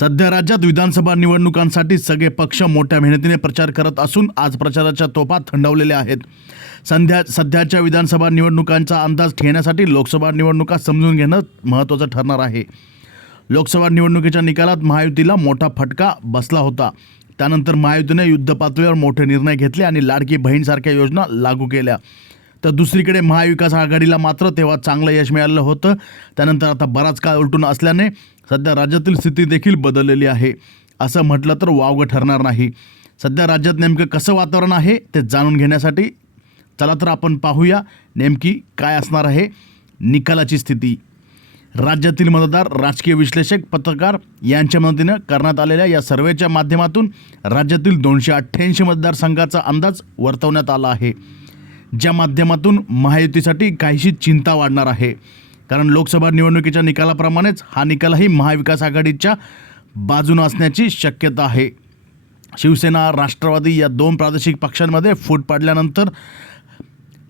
सध्या राज्यात विधानसभा निवडणुकांसाठी सगळे पक्ष मोठ्या मेहनतीने प्रचार करत असून आज प्रचाराच्या तोफा थंडावलेल्या आहेत. संध्या सध्याच्या विधानसभा निवडणुकांचा अंदाज घेण्यासाठी लोकसभा निवडणुका समजून घेणं महत्त्वाचं ठरणार आहे. लोकसभा निवडणुकीच्या निकालात महायुतीला मोठा फटका बसला होता. त्यानंतर महायुतीने युद्धपातळीवर मोठे निर्णय घेतले आणि लाडकी बहीणसारख्या योजना लागू केल्या. तर दुसरीकडे महाविकास आघाडीला मात्र तेव्हा चांगलं यश मिळालं होतं. त्यानंतर आता बराच काळ उलटून असल्याने सध्या राज्यातील स्थिती देखील बदललेली आहे. असं म्हटलं तर वावगं ठरणार नाही. सध्या राज्यात नेमकं कसं वातावरण आहे ते जाणून घेण्यासाठी चला तर आपण पाहूया नेमकी काय असणार आहे निकालाची स्थिती. राज्यातील मतदार राजकीय विश्लेषक पत्रकार यांच्या मदतीनं करण्यात आलेल्या या सर्वेच्या माध्यमातून राज्यातील दोनशे अठ्ठ्याऐंशी मतदारसंघाचा अंदाज वर्तवण्यात आला आहे. ज्या माध्यमातून महायुतीसाठी काहीशी चिंता वाढणार आहे. कारण लोकसभा निवडणुकीच्या निकालाप्रमाणेच हा निकालही महाविकास आघाडीच्या बाजूनं असण्याची शक्यता आहे. शिवसेना राष्ट्रवादी या दोन प्रादेशिक पक्षांमध्ये फूट पाडल्यानंतर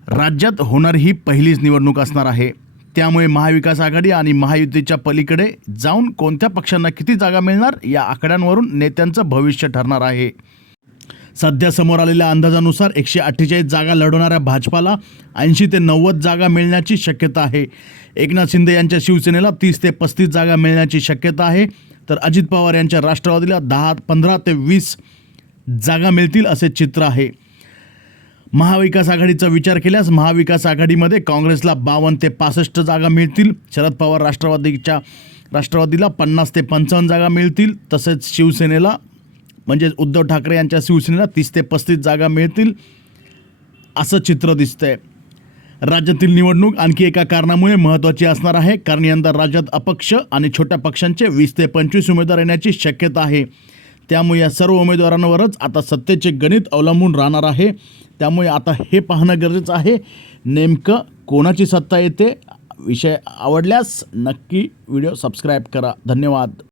राज्यात होणारी ही पहिलीच निवडणूक असणार आहे. त्यामुळे महाविकास आघाडी आणि महायुतीच्या पलीकडे जाऊन कोणत्या पक्षांना किती जागा मिळणार या आकड्यांवरून नेत्यांचं भविष्य ठरणार आहे. सध्या समोर आलेल्या अंदाजानुसार एकशे अठ्ठेचाळीस जागा लढवणाऱ्या भाजपाला ऐंशी ते नव्वद जागा मिळण्याची शक्यता आहे. एकनाथ शिंदे यांच्या शिवसेनेला तीस ते पस्तीस जागा मिळण्याची शक्यता आहे. तर अजित पवार यांच्या राष्ट्रवादीला दहा पंधरा ते वीस जागा मिळतील असे चित्र आहे. महाविकास आघाडीचा विचार केल्यास महाविकास आघाडीमध्ये काँग्रेसला बावन्न ते पासष्ट जागा मिळतील. शरद पवार राष्ट्रवादीच्या राष्ट्रवादीला पन्नास ते पंचावन्न जागा मिळतील. तसेच शिवसेनेला म्हणजेच उद्धव ठाकरे यांच्या शिवसेनेला तीस ते पस्तीस जागा मिळतील असं चित्र दिसतंय. राज्यातील निवडणूक आणखी एका कारणामुळे महत्त्वाची असणार आहे कारण यंदा राज्यात अपक्ष आणि छोट्या पक्षांचे वीस ते पंचवीस उमेदवार येण्याची शक्यता आहे. त्यामुळे या सर्व उमेदवारांवरच आता सत्तेचे गणित अवलंबून राहणार आहे. त्यामुळे आता हे पाहणं गरजेचं आहे नेमकं कोणाची सत्ता येते? विषय आवडल्यास नक्की व्हिडिओ सबस्क्राईब करा. धन्यवाद.